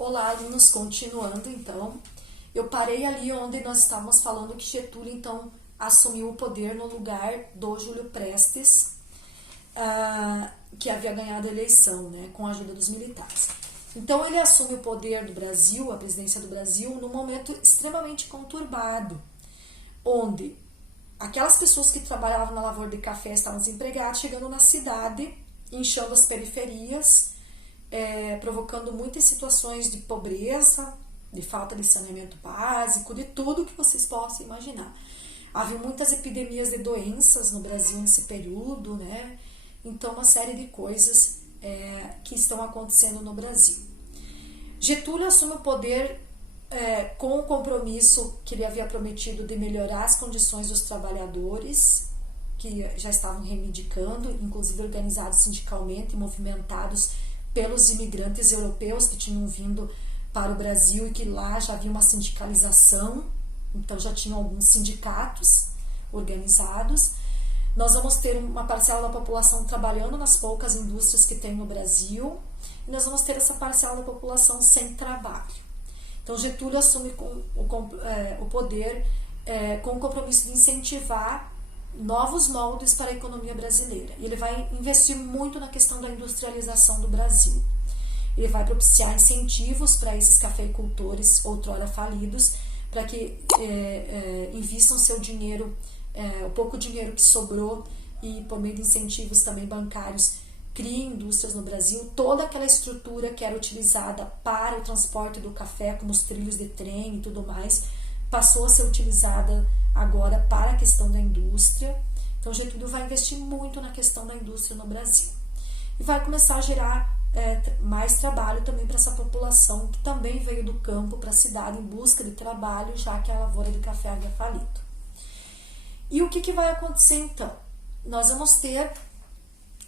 Olá, alunos, continuando então. Eu parei ali onde nós estávamos falando que Getúlio então assumiu o poder no lugar do Júlio Prestes, que havia ganhado a eleição, né, com a ajuda dos militares. Então ele assume o poder do Brasil, a presidência do Brasil, num momento extremamente conturbado, onde aquelas pessoas que trabalhavam na lavoura de café estavam desempregadas, chegando na cidade, inchando as periferias, provocando muitas situações de pobreza, de falta de saneamento básico, de tudo que vocês possam imaginar. Havia muitas epidemias de doenças no Brasil nesse período, né? Então, uma série de coisas que estão acontecendo no Brasil. Getúlio assume o poder com o compromisso que ele havia prometido de melhorar as condições dos trabalhadores, que já estavam reivindicando, inclusive organizados sindicalmente e movimentados pelos imigrantes europeus que tinham vindo para o Brasil e que lá já havia uma sindicalização, então já tinham alguns sindicatos organizados. Nós vamos ter uma parcela da população trabalhando nas poucas indústrias que tem no Brasil e nós vamos ter essa parcela da população sem trabalho. Então Getúlio assume o poder com o compromisso de incentivar novos moldes para a economia brasileira. E ele vai investir muito na questão da industrialização do Brasil. Ele vai propiciar incentivos para esses cafeicultores outrora falidos, para que invistam seu dinheiro, o pouco dinheiro que sobrou, e por meio de incentivos também bancários, criem indústrias no Brasil. Toda aquela estrutura que era utilizada para o transporte do café, como os trilhos de trem e tudo mais, passou a ser utilizada agora para a questão da indústria. Então Getúlio vai investir muito na questão da indústria no Brasil e vai começar a gerar mais trabalho também para essa população que também veio do campo para a cidade em busca de trabalho, já que a lavoura de café havia falido. E o que vai acontecer então? Nós vamos ter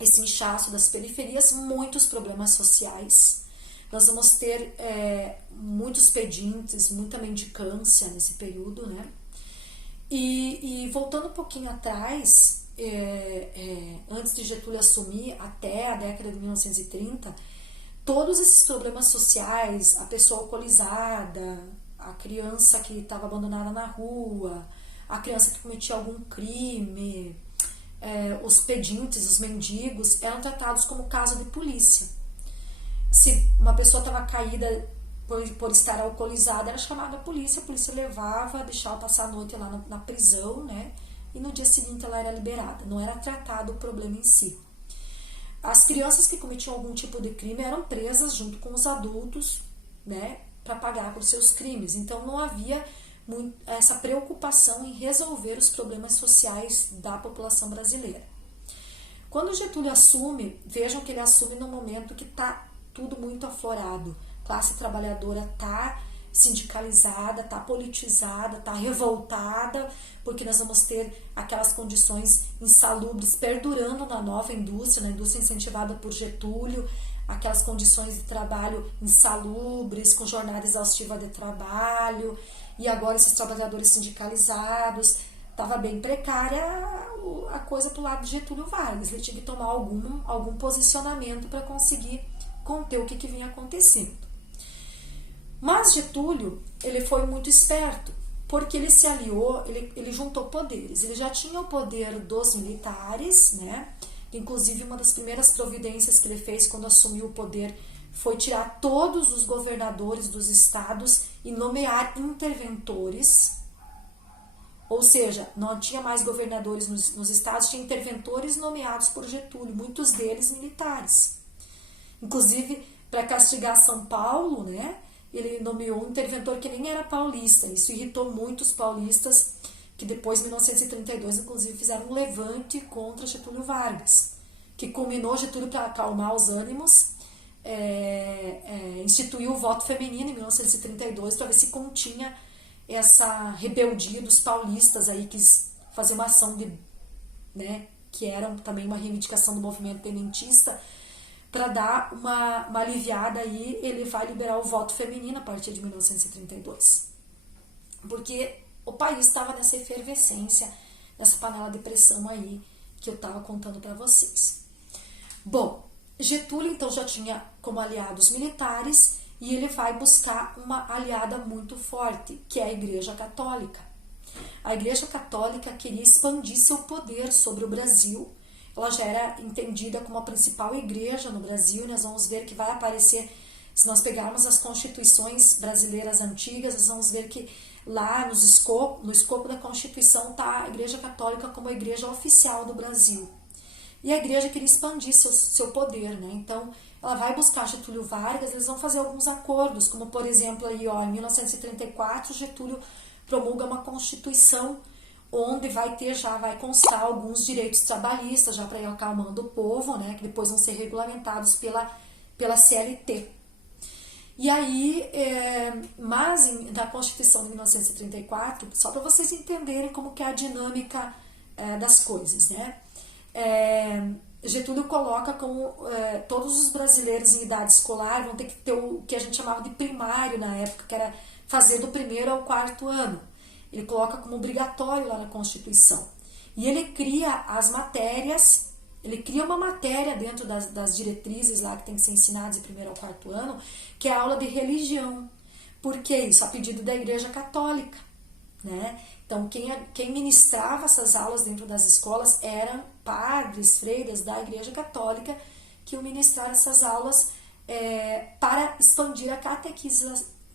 esse inchaço das periferias, muitos problemas sociais. Nós vamos ter muitos pedintes, muita mendicância nesse período, né? E voltando um pouquinho atrás, antes de Getúlio assumir, até a década de 1930, todos esses problemas sociais, a pessoa alcoolizada, a criança que estava abandonada na rua, a criança que cometia algum crime, os pedintes, os mendigos, eram tratados como caso de polícia. Se uma pessoa estava caída por estar alcoolizada, era chamada a polícia levava, deixava passar a noite lá na prisão, né? E no dia seguinte ela era liberada. Não era tratado o problema em si. As crianças que cometiam algum tipo de crime eram presas junto com os adultos, né? Para pagar por seus crimes. Então não havia essa preocupação em resolver os problemas sociais da população brasileira. Quando Getúlio assume, vejam que ele assume num momento que está tudo muito aflorado. A classe trabalhadora está sindicalizada, está politizada, está revoltada, porque nós vamos ter aquelas condições insalubres perdurando na nova indústria, na indústria incentivada por Getúlio, aquelas condições de trabalho insalubres, com jornada exaustiva de trabalho, e agora esses trabalhadores sindicalizados, estava bem precária a coisa para o lado de Getúlio Vargas. Ele tinha que tomar algum posicionamento para conseguir conter o que vinha acontecendo. Mas Getúlio, ele foi muito esperto, porque ele se aliou, ele juntou poderes. Ele já tinha o poder dos militares, né? Inclusive, uma das primeiras providências que ele fez quando assumiu o poder foi tirar todos os governadores dos estados e nomear interventores. Ou seja, não tinha mais governadores nos estados, tinha interventores nomeados por Getúlio, muitos deles militares. Inclusive, para castigar São Paulo, né, ele nomeou um interventor que nem era paulista. Isso irritou muito os paulistas, que depois, em 1932, inclusive, fizeram um levante contra Getúlio Vargas, que culminou Getúlio, para acalmar os ânimos, instituiu o voto feminino em 1932 para ver se continha essa rebeldia dos paulistas aí, que fazer uma ação que era também uma reivindicação do movimento tenentista, para dar uma aliviada aí. Ele vai liberar o voto feminino a partir de 1932, porque o país estava nessa efervescência, nessa panela de pressão aí que eu estava contando para vocês. Bom, Getúlio então já tinha como aliados militares e ele vai buscar uma aliada muito forte, que é a Igreja Católica. A Igreja Católica queria expandir seu poder sobre o Brasil. Ela já era entendida como a principal igreja no Brasil. Nós vamos ver que vai aparecer, se nós pegarmos as constituições brasileiras antigas, nós vamos ver que lá no escopo da Constituição está a Igreja Católica como a igreja oficial do Brasil. E a igreja queria expandir seu poder, né? Então, ela vai buscar Getúlio Vargas, eles vão fazer alguns acordos, como por exemplo, aí, ó, em 1934, Getúlio promulga uma Constituição onde vai constar alguns direitos trabalhistas, já para ir acalmando o povo, né? Que depois vão ser regulamentados pela CLT. E aí, mas na Constituição de 1934, só para vocês entenderem como que é a dinâmica das coisas, né? Getúlio coloca como todos os brasileiros em idade escolar vão ter que ter o que a gente chamava de primário na época, que era fazer do 1º ao 4º ano. Ele coloca como obrigatório lá na Constituição. E ele cria as matérias, ele cria uma matéria dentro das diretrizes lá que tem que ser ensinadas de 1º ao 4º ano, que é a aula de religião. Por que isso? A pedido da Igreja Católica, né? Então, quem ministrava essas aulas dentro das escolas eram padres, freiras da Igreja Católica, que iam ministrar essas aulas para expandir a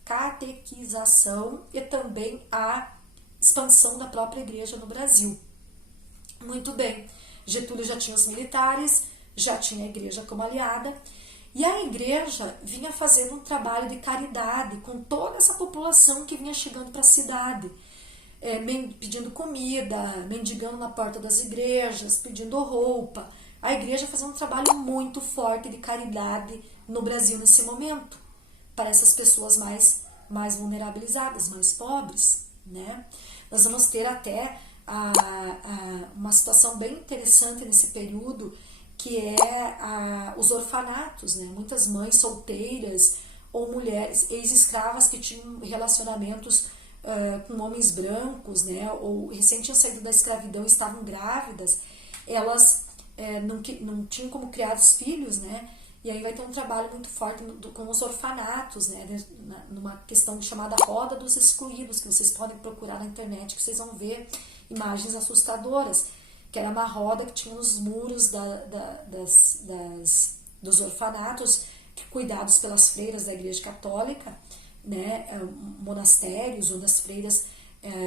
catequização e também a expansão da própria igreja no Brasil. Muito bem, Getúlio já tinha os militares, já tinha a igreja como aliada, e a igreja vinha fazendo um trabalho de caridade com toda essa população que vinha chegando para a cidade, pedindo comida, mendigando na porta das igrejas, pedindo roupa. A igreja fazia um trabalho muito forte de caridade no Brasil nesse momento, para essas pessoas mais vulnerabilizadas, mais pobres, né? Nós vamos ter até uma situação bem interessante nesse período, que é os orfanatos, né? Muitas mães solteiras ou mulheres ex-escravas que tinham relacionamentos com homens brancos, né? Ou recém tinham saído da escravidão e estavam grávidas, elas não tinham como criar os filhos, né? E aí vai ter um trabalho muito forte com os orfanatos, né? Numa questão chamada Roda dos Excluídos, que vocês podem procurar na internet, que vocês vão ver imagens assustadoras, que era uma roda que tinha nos muros dos orfanatos, cuidados pelas freiras da Igreja Católica, né? Monastérios onde as freiras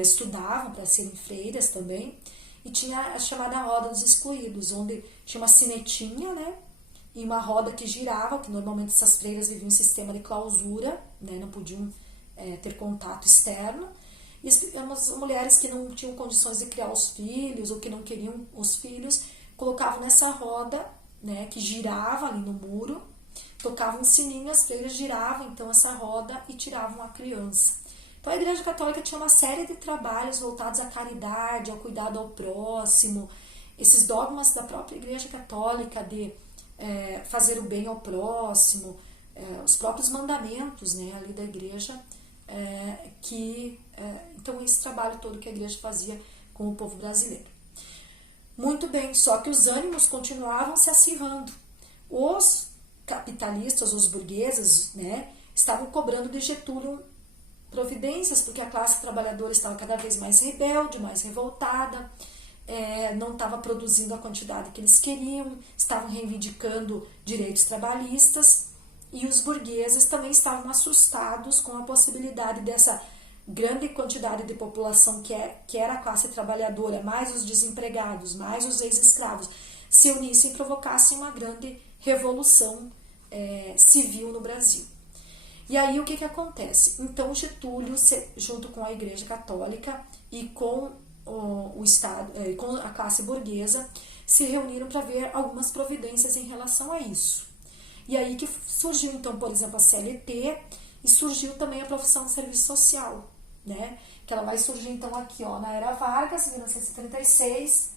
estudavam para serem freiras também, e tinha a chamada Roda dos Excluídos, onde tinha uma sinetinha, né? E uma roda que girava, que normalmente essas freiras viviam em sistema de clausura, né? Não podiam ter contato externo, e as mulheres que não tinham condições de criar os filhos ou que não queriam os filhos, colocavam nessa roda, né? Que girava ali no muro, tocavam um sininho, as freiras giravam então essa roda e tiravam a criança. Então a Igreja Católica tinha uma série de trabalhos voltados à caridade, ao cuidado ao próximo, esses dogmas da própria Igreja Católica de fazer o bem ao próximo, os próprios mandamentos, né, ali da igreja, então esse trabalho todo que a igreja fazia com o povo brasileiro. Muito bem, só que os ânimos continuavam se acirrando. Os capitalistas, os burgueses, né, estavam cobrando de Getúlio providências, porque a classe trabalhadora estava cada vez mais rebelde, mais revoltada, não estava produzindo a quantidade que eles queriam, estavam reivindicando direitos trabalhistas, e os burgueses também estavam assustados com a possibilidade dessa grande quantidade de população que era a classe trabalhadora, mais os desempregados, mais os ex-escravos, se unissem e provocassem uma grande revolução civil no Brasil. E aí o que acontece? Então Getúlio, junto com a Igreja Católica e com o Estado, com a classe burguesa, se reuniram para ver algumas providências em relação a isso. E aí que surgiu então, por exemplo, a CLT, e surgiu também a profissão de serviço social, né? Que ela vai surgir então aqui, ó, na Era Vargas, em 1936,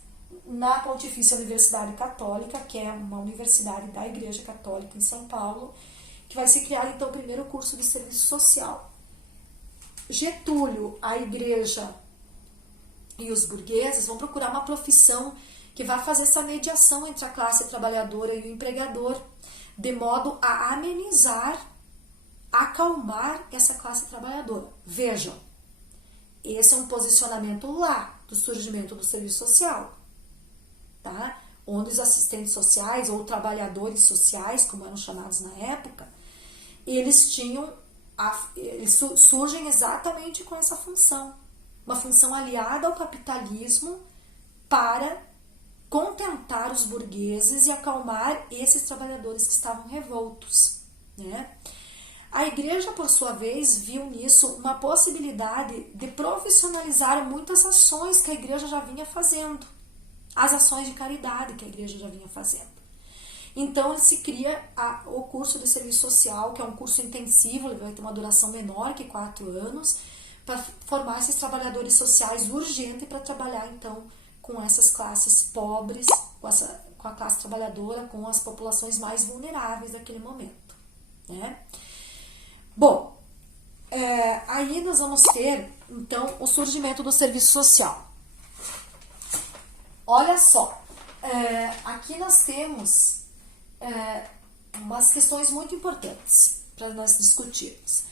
na Pontifícia Universidade Católica, que é uma universidade da Igreja Católica em São Paulo, que vai ser criado então o primeiro curso de serviço social. Getúlio, a Igreja e os burgueses vão procurar uma profissão que vai fazer essa mediação entre a classe trabalhadora e o empregador, de modo a amenizar acalmar essa classe trabalhadora. Vejam, esse é um posicionamento lá do surgimento do serviço social, tá? Onde os assistentes sociais ou trabalhadores sociais, como eram chamados na época, eles surgem exatamente com essa função, uma função aliada ao capitalismo para contentar os burgueses e acalmar esses trabalhadores que estavam revoltos, né? A igreja, por sua vez, viu nisso uma possibilidade de profissionalizar muitas ações que a igreja já vinha fazendo, as ações de caridade que a igreja já vinha fazendo. Então, se cria o curso de serviço social, que é um curso intensivo, ele vai ter uma duração menor que 4 anos, para formar esses trabalhadores sociais urgente para trabalhar, então, com essas classes pobres, com a classe trabalhadora, com as populações mais vulneráveis daquele momento, né? Bom, aí nós vamos ter, então, o surgimento do serviço social. Olha só, aqui nós temos umas questões muito importantes para nós discutirmos.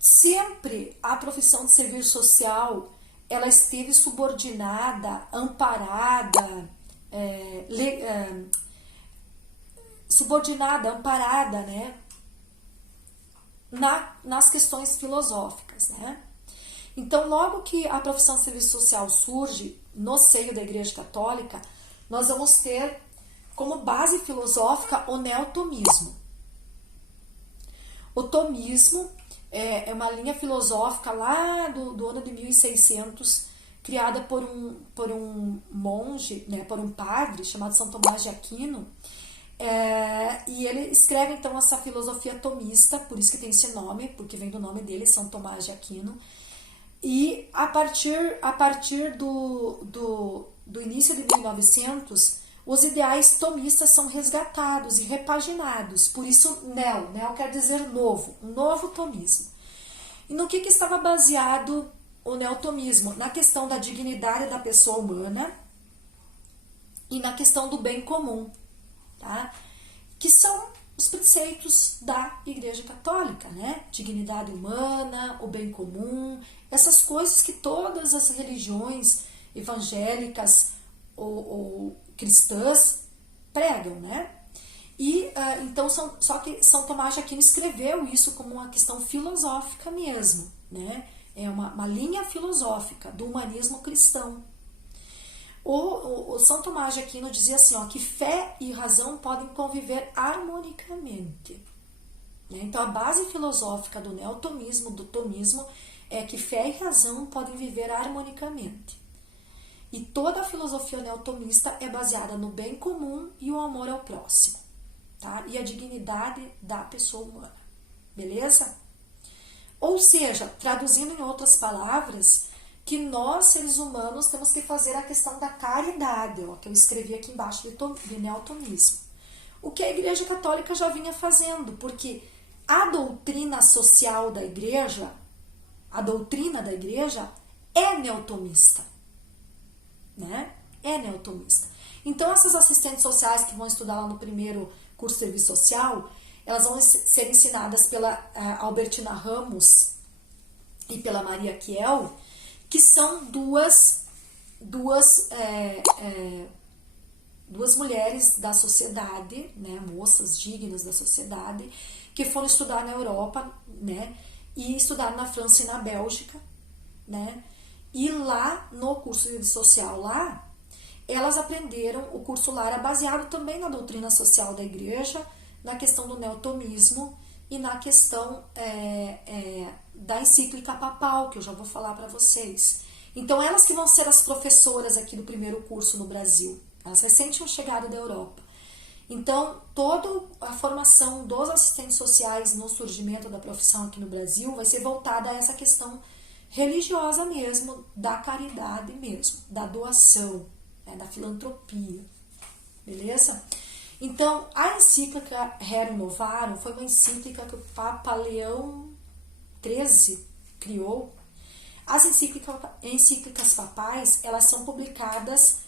Sempre a profissão de serviço social, ela esteve subordinada, amparada, né, nas questões filosóficas, né? Então, logo que a profissão de serviço social surge no seio da Igreja Católica, nós vamos ter como base filosófica o neotomismo. O tomismo é uma linha filosófica lá do ano de 1600, criada por um monge, né, por um padre chamado São Tomás de Aquino, e ele escreve então essa filosofia tomista, por isso que tem esse nome, porque vem do nome dele, São Tomás de Aquino. E a partir do início de 1900, os ideais tomistas são resgatados e repaginados, por isso neo quer dizer novo, um novo tomismo. E no que estava baseado o neotomismo? Na questão da dignidade da pessoa humana e na questão do bem comum, tá? Que são os preceitos da Igreja Católica, né? Dignidade humana, o bem comum, essas coisas que todas as religiões evangélicas ou cristãs pregam, né? E então só que São Tomás de Aquino escreveu isso como uma questão filosófica mesmo, né? É uma linha filosófica do humanismo cristão. O São Tomás de Aquino dizia assim, ó, que fé e razão podem conviver harmonicamente, né? Então a base filosófica do neotomismo, do tomismo, é que fé e razão podem viver harmonicamente. E toda a filosofia neotomista é baseada no bem comum e o amor ao próximo, tá? E a dignidade da pessoa humana, beleza? Ou seja, traduzindo em outras palavras, que nós, seres humanos, temos que fazer a questão da caridade, ó, que eu escrevi aqui embaixo de neotomismo. O que a Igreja Católica já vinha fazendo, porque a doutrina social da Igreja, a doutrina da Igreja é neotomista, né? É neotomista. Então, essas assistentes sociais que vão estudar lá no primeiro curso de serviço social, elas vão ser ensinadas pela Albertina Ramos e pela Maria Kiel, que são duas mulheres da sociedade, né, moças dignas da sociedade, que foram estudar na Europa, né, e estudaram na França e na Bélgica, né, e lá no curso de serviço social lá, elas aprenderam, o curso lá era baseado também na doutrina social da Igreja, na questão do neotomismo e na questão da encíclica papal, que eu já vou falar para vocês. Então, elas que vão ser as professoras aqui do primeiro curso no Brasil. Elas recém tinham chegado da Europa. Então, toda a formação dos assistentes sociais no surgimento da profissão aqui no Brasil vai ser voltada a essa questão religiosa mesmo, da caridade mesmo, da doação, né, da filantropia. Beleza? Então, a encíclica Rerum Novarum foi uma encíclica que o Papa Leão XIII criou. As encíclicas papais, elas são publicadas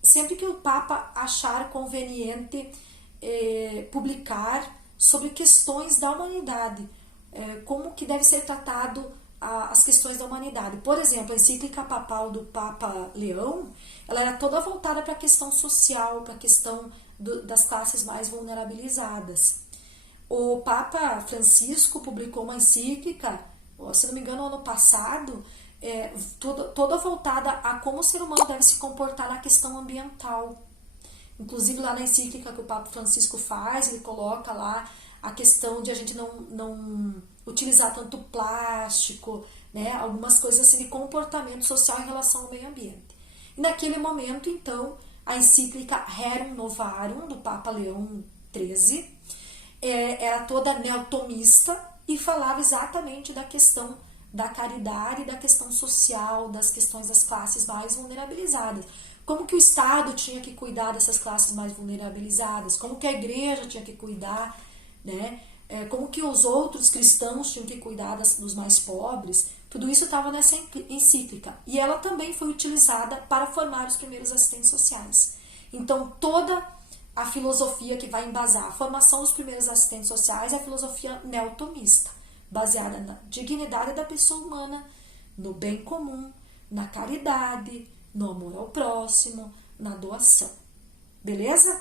sempre que o Papa achar conveniente publicar sobre questões da humanidade, como que deve ser tratado as questões da humanidade. Por exemplo, a encíclica papal do Papa Leão, ela era toda voltada para a questão social, para a questão das classes mais vulnerabilizadas. O Papa Francisco publicou uma encíclica, se não me engano, ano passado, toda voltada a como o ser humano deve se comportar na questão ambiental. Inclusive lá na encíclica que o Papa Francisco faz, ele coloca lá a questão de a gente não utilizar tanto plástico, né? Algumas coisas assim de comportamento social em relação ao meio ambiente. E naquele momento, então, a encíclica Rerum Novarum, do Papa Leão XIII, era toda neotomista e falava exatamente da questão da caridade, da questão social, das questões das classes mais vulnerabilizadas. Como que o Estado tinha que cuidar dessas classes mais vulnerabilizadas, como que a igreja tinha que cuidar, né? Como que os outros cristãos tinham que cuidar dos mais pobres. Tudo isso estava nessa encíclica. E ela também foi utilizada para formar os primeiros assistentes sociais. Então, toda a filosofia que vai embasar a formação dos primeiros assistentes sociais é a filosofia neotomista, baseada na dignidade da pessoa humana, no bem comum, na caridade, no amor ao próximo, na doação. Beleza?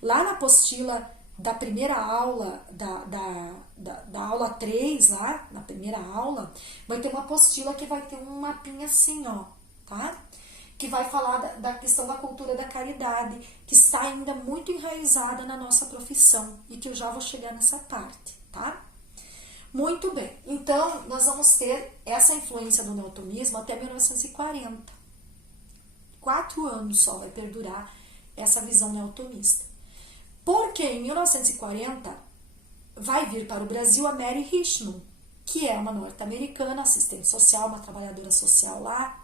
Lá na apostila da primeira aula, da aula 3, lá, na primeira aula, vai ter uma apostila que vai ter um mapinha assim, ó, tá? Que vai falar da questão da cultura da caridade, que está ainda muito enraizada na nossa profissão, e que eu já vou chegar nessa parte, tá? Muito bem, então nós vamos ter essa influência do neotomismo até 1940. 4 anos só vai perdurar essa visão neotomista. Porque em 1940 vai vir para o Brasil a Mary Richmond, que é uma norte-americana, assistente social, uma trabalhadora social lá,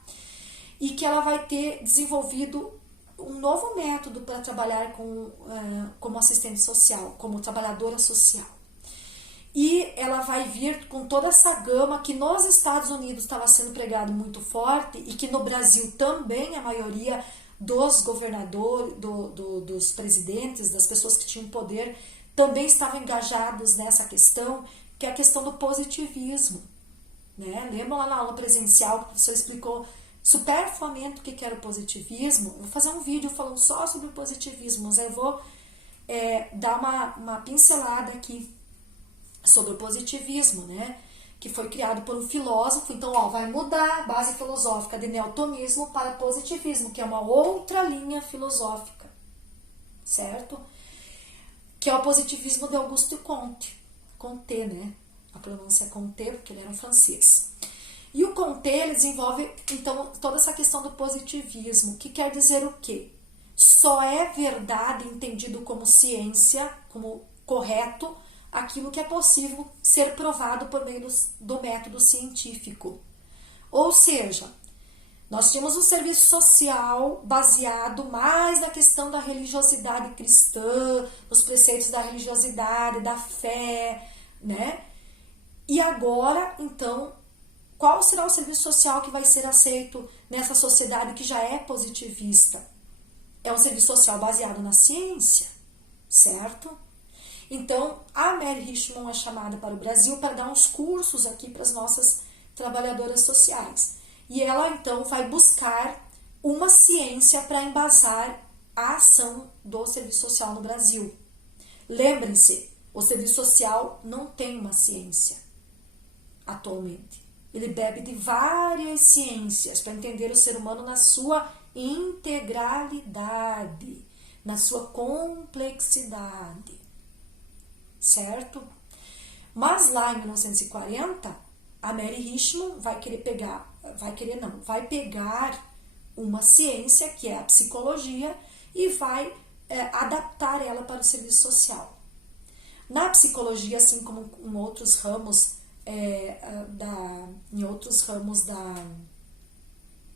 e que ela vai ter desenvolvido um novo método para trabalhar como assistente social, como trabalhadora social. E ela vai vir com toda essa gama que nos Estados Unidos estava sendo pregado muito forte e que no Brasil também a maioria dos governadores, dos presidentes, das pessoas que tinham poder, também estavam engajados nessa questão, que é a questão do positivismo. Né? Lembra lá na aula presencial que o professor explicou superfluamente o que era o positivismo? Eu vou fazer um vídeo falando só sobre o positivismo, mas eu vou dar uma pincelada aqui sobre o positivismo, né? Que foi criado por um filósofo. Então, vai mudar a base filosófica de neotomismo para positivismo, que é uma outra linha filosófica, certo? Que é o positivismo de Auguste Comte. Comte, né? A pronúncia é Comte, porque ele era um francês. E o Comte, ele desenvolve, então, toda essa questão do positivismo, que quer dizer o quê? Só é verdade entendido como ciência, como correto, aquilo que é possível ser provado por meio do método científico. Ou seja, nós tínhamos um serviço social baseado mais na questão da religiosidade cristã, nos preceitos da religiosidade, da fé, né? E agora, então, qual será o serviço social que vai ser aceito nessa sociedade que já é positivista? É um serviço social baseado na ciência, certo? Então, a Mary Richmond é chamada para o Brasil para dar uns cursos aqui para as nossas trabalhadoras sociais. E ela, então, vai buscar uma ciência para embasar a ação do serviço social no Brasil. Lembrem-se, o serviço social não tem uma ciência atualmente. Ele bebe de várias ciências para entender o ser humano na sua integralidade, na sua complexidade. Certo? Mas lá em 1940, a Mary Richmond vai pegar uma ciência que é a psicologia e vai adaptar ela para o serviço social. Na psicologia, assim como em outros ramos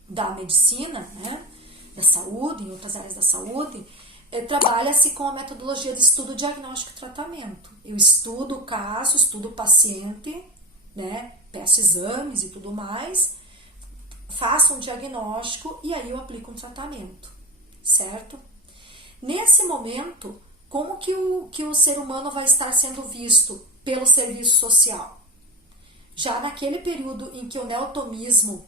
da medicina, né, da saúde, em outras áreas da saúde, trabalha-se com a metodologia de estudo, diagnóstico e tratamento. Eu estudo o caso, estudo o paciente, né, peço exames e tudo mais, faço um diagnóstico e aí eu aplico um tratamento, certo? Nesse momento, como que o ser humano vai estar sendo visto pelo serviço social? Já naquele período em que o neotomismo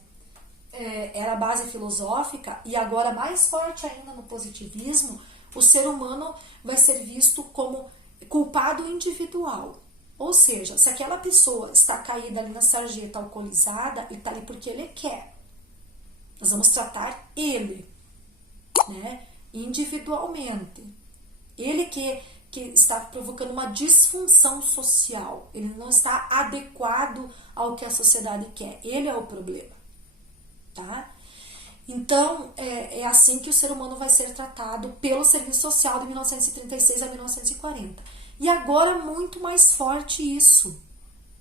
era a base filosófica, e agora mais forte ainda no positivismo, o ser humano vai ser visto como culpado individual. Ou seja, se aquela pessoa está caída ali na sarjeta alcoolizada, ele está ali porque ele quer. Nós vamos tratar ele, né, individualmente. Ele que está provocando uma disfunção social. Ele não está adequado ao que a sociedade quer. Ele é o problema. Tá? Então, é assim que o ser humano vai ser tratado pelo serviço social de 1936 a 1940. E agora muito mais forte isso.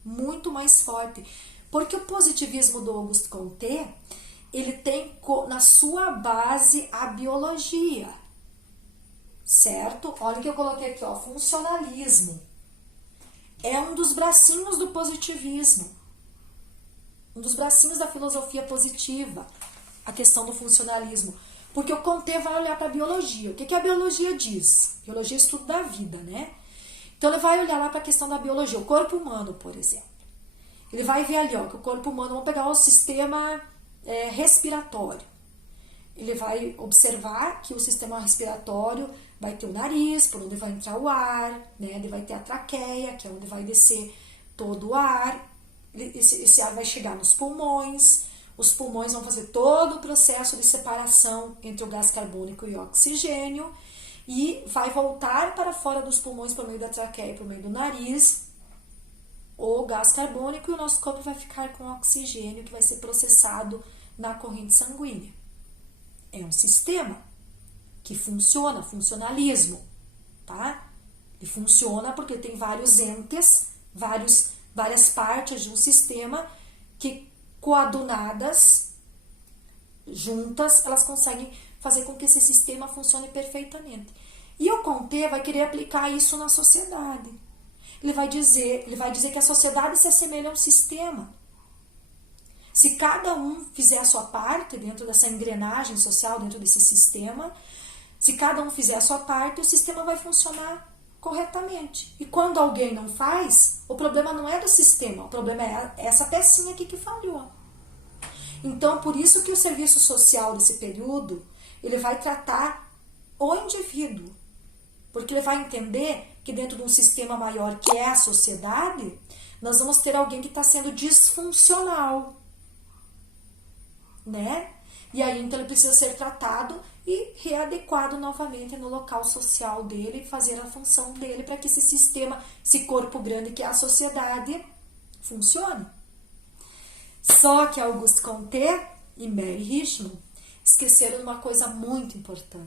Muito mais forte. Porque o positivismo do Auguste Comte, ele tem na sua base a biologia. Certo? Olha o que eu coloquei aqui, ó, funcionalismo. É um dos bracinhos do positivismo. Um dos bracinhos da filosofia positiva. A questão do funcionalismo. Porque o Comte vai olhar para a biologia. O que a biologia diz? Biologia é estudo da vida, né? Então ele vai olhar lá para a questão da biologia. O corpo humano, por exemplo. Ele vai ver ali, ó, que o corpo humano, vamos pegar o sistema respiratório. Ele vai observar que o sistema respiratório vai ter o nariz, por onde vai entrar o ar, né? Ele vai ter a traqueia, que é onde vai descer todo o ar. Esse ar vai chegar nos pulmões. Os pulmões vão fazer todo o processo de separação entre o gás carbônico e o oxigênio e vai voltar para fora dos pulmões por meio da traqueia e por meio do nariz o gás carbônico, e o nosso corpo vai ficar com oxigênio que vai ser processado na corrente sanguínea. É um sistema que funciona, funcionalismo, tá? E funciona porque tem vários entes, várias partes de um sistema que, coadunadas, juntas, elas conseguem fazer com que esse sistema funcione perfeitamente. E o Comte vai querer aplicar isso na sociedade. Ele vai dizer que a sociedade se assemelha a um sistema. Se cada um fizer a sua parte dentro dessa engrenagem social, dentro desse sistema, se cada um fizer a sua parte, o sistema vai funcionar corretamente. E quando alguém não faz, o problema não é do sistema, o problema é essa pecinha aqui que falhou. Então, por isso que o serviço social desse período, ele vai tratar o indivíduo. Porque ele vai entender que dentro de um sistema maior que é a sociedade, nós vamos ter alguém que está sendo disfuncional, né? E aí, então, ele precisa ser tratado e readequado novamente no local social dele, fazer a função dele para que esse sistema, esse corpo grande que é a sociedade, funcione. Só que Auguste Comte e Mary Richmond esqueceram de uma coisa muito importante.